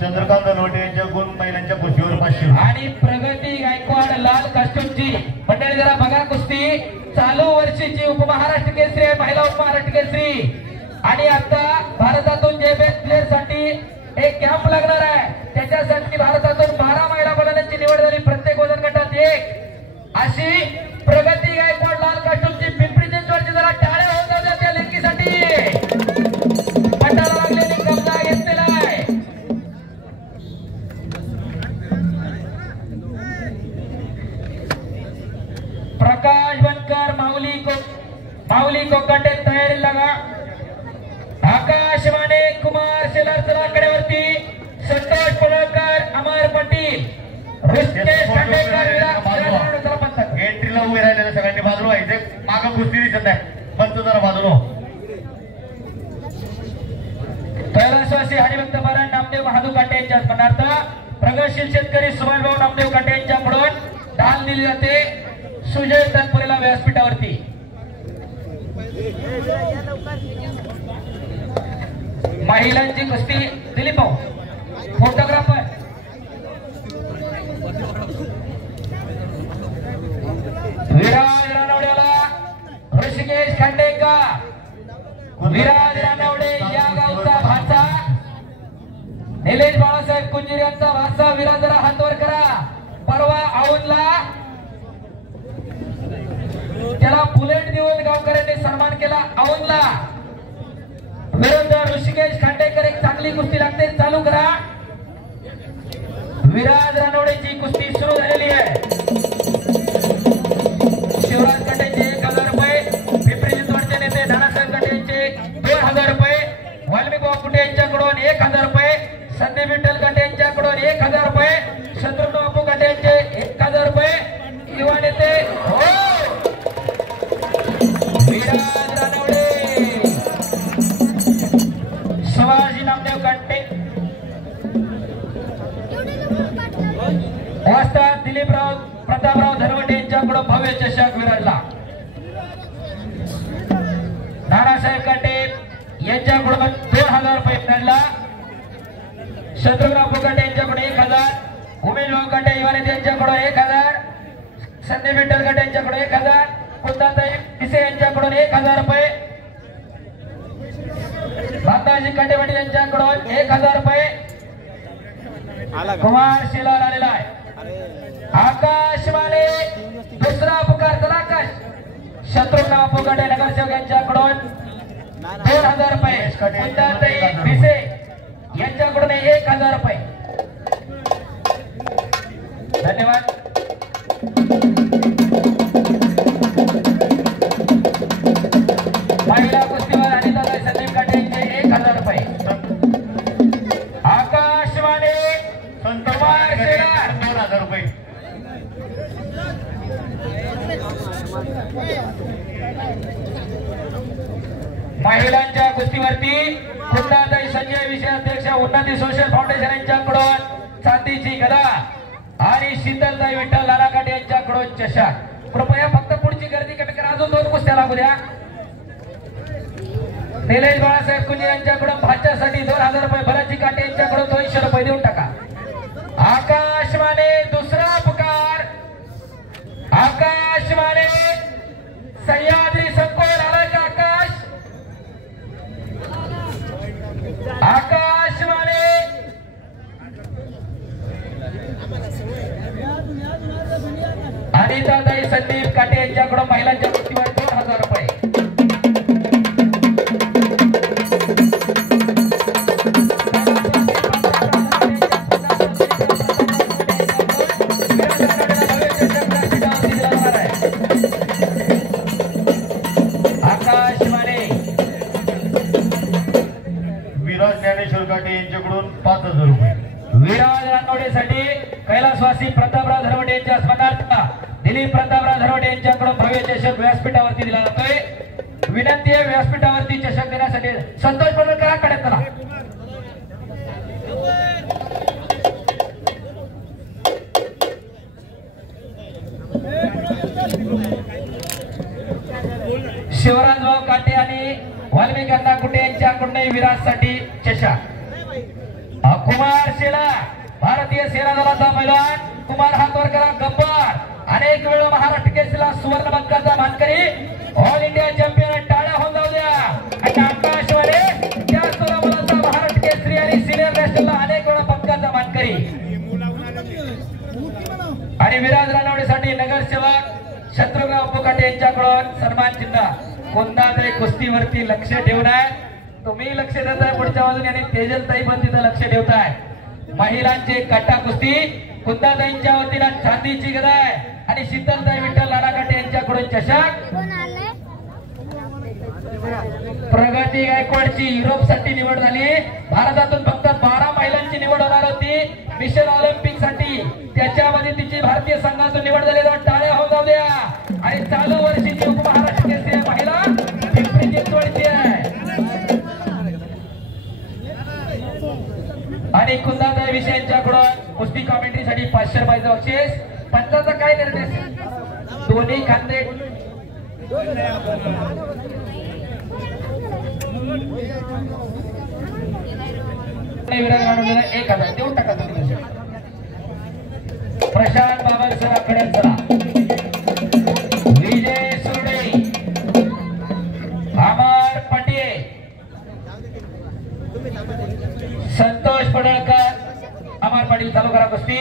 चंद्रकांत लोटे यांच्या गुण महिलांच्या कुस्तीवर 500 आणि प्रगती गायकवाड लाल कास्ट्यूमची मंडळी जरा बघा कुस्ती चालू वर्षीची उपमहाराष्ट्र केसरी आहे, महिला उपमहाराष्ट्र केसरी आणि आता भारतातून जे बेस्ट प्लेयर साठी एक कॅम्प लागणार आहे त्याच्यासाठी भारतातून 12 महिला बलांची निवड झाली, प्रत्येक वजन गटात एक अशी प्रगती गायकवाड लाल कास्ट्यूमची पिंपरी चिंचवडची जरा टाळ्या होत जातात त्या लेकीसाठी पटाला लागलेली कब्जा घेतलेला आहे। प्रकाश बनकर माऊली कोकटे तयारी लगा। आकाश माने कुमार शेलार चलाकड्यावरती संतोष पडळकर अमर पाटील ऋषिकेश खांडेकर एंट्रीला उभे राहिलेल्या सगळ्यांनी बाजूला व्हायचे, मागं कुस्ती दिसत नाही पण तू जरा बाजूला कैलासवासी हरिभक्त बारा नामदेव महादू काटे यांच्या स्मरणार्थ प्रगतशील शेतकरी सुभाषभाऊ नामदेव काटे यांच्याकडून दान दिली जाते सुजय तनपुरेला व्यासपीठावरती। महिलांची कुस्ती दिलीप भाऊ फोटोग्राफर विराज रानवडेला ऋषिकेश खांडेकर। विराज रानवडे या गावचा भाचा निलेश बाळासाहेब कुंजीर यांचा भाचा विराज जरा हातवर करा। परवा औंधला त्याला बुलेट देऊन गावकऱ्यांनी सन्मान केला औंधला विरुद्ध ऋषिकेश खांडेकर एक चांगली कुस्ती लागते चालू करा। विराज रानवडेची कुस्ती सुरू झालेली आहे। शिवराज काटेचे 1000 रुपये, पिंपरी चिंचवडचे नेते नानासाहेब काटे यांचे 2000 रुपये, वाल्मिक कुटे यांच्याकडून 1000 रुपये, संदीप विठ्ठल काटे यांच्याकडून 1000 रुपये, शत्रुघ्न बापू काटे यांचे 1000 रुपये, युवा नेते विराज रानवडे शिवाजी नामदेव काटे वास्ता दिलीपराव प्रतापराव धनवटे यांच्याकडून भव्य चषक विराजला। नानासाहेब काटे यांच्याकडून 2000 रुपये मिळाला। शत्रुघ्न बापू काटे यांच्याकडून 1000, उमेश भाऊ काटे युवा नेते यांच्याकडून 1000, संदीप विठ्ठल काटे यांच्याकडून 1000, कुंदाताई पिसे यांच्याकडून 1000 रुपये, बाताजी काटेवाडी यांच्याकडून 1000 रुपये, कुमार शिलार आलेला आहे। आकाश माने दुसरा पुकार चला आकाश शत्रुघ्न बापू काटे नगरसेवक यांच्याकडून 2000 रुपये, कुंदाताई पिसे यांच्याकडून 1000 रुपये। धन्यवाद। महिला कुस्तीवर अनिताताई संदीप काटे यांचे 1000 रुपये। आकाश माने कुमार शेलार 2000 रुपये। महिलांच्या कुस्तीवरती कुंदाताई संजय विषय अध्यक्ष उन्नती सोशल फाउंडेशन यांच्याकडून चांदीची गदा आणि शीतलताई विठ्ठल लाला काटे यांच्याकडून चषक। कृपया फक्त पुढची गर्दी कमी करा, अजून 2 कुस्त्या लागू द्या। निलेश बाळासाहेब कुंजीर यांच्याकडून भाच्यासाठी 2000 रुपये, भराची काटे यांच्याकडून 200 रुपये देऊन टाका। आकाश माने दुसरा पुकार, आकाश माने सह्याद्री संकोल आलाय का आकाश? आकाश माने अनिताताई संदीप काटे यांच्याकडून महिलांच्या कुस्तीवर 2000 रुपये। आकाश माने विराज ज्ञानेश्वर काटे यांच्याकडून 5000 रुपये। विराज रानवडेसाठी कैलासवासी प्रतापराव धनवटे यांच्या स्मरणार्थ दिलीप प्रतापराव धनवटे यांच्याकडून भव्य चषक व्यासपीठावरती दिला जातोय। विनंती आहे व्यासपीठावरती चषक देण्यासाठी संतोष पडळकर कडे चला। शिवराजभाऊ काटे आणि वाल्मिक कुटे यांच्याकडून विराजसाठी चषक। कुमार काशीला भारतीय सेना दलाचा पैलवान कुमार हातवर करा गब्बर, अनेक वेळा महाराष्ट्र केसरीला सुवर्ण पदकाचा मानकरी, ऑल इंडिया चॅम्पियन, टाळ्या होऊन जाऊ द्या. आणि आकाशवाणी त्या सोलापुराचा महाराष्ट्र केसरी आणि सिनियर नॅशनलला अनेक वेळा पदकाचा मानकरी आणि विराज रानवडीसाठी नगरसेवक शत्रुघ्न अप्पुकाटे यांच्याकडून सन्मान चिन्ह. कोणतातरी कुस्तीवरती लक्ष ठेवून आहे, तुम्ही लक्ष देताय पुढच्या बाजूने आणि तेजलताई पण तिथं लक्ष ठेवताय. महिलांचे कट्टा कुस्ती कुंदाताईंच्या वतीनं चांदीची गदाय आणि शीतलताई विठ्ठल लाडाकाटे यांच्याकडून चषक. प्रगती गायकवाडची युरोपसाठी निवड झाली. भारतातून फक्त 12 महिलांची निवड होणार होती मिशन ऑलिम्पिक साठी, त्याच्यामध्ये तिची भारतीय संघातून निवड झाली. टाळ्या होऊ जाऊ द्या. आणि चालू वर्षीची उपमहाराष्ट्र केसरी महिला पिंपरी चिंचवडची आहे. आणि कुंदाताई विषय यांच्याकडून कुस्ती कॉमेंट्रीसाठी 500 रुपयाचं बक्षीस. पंचाचा काय निर्णय? दोन्ही खांदे विराज 1000 देऊन टाका तुम्ही. प्रशांत बाबा सर आकडे चला. विजय सुरडे, अमर पाटील, संतोष पडळकर, अमर पाटील चालू करा कुस्ती.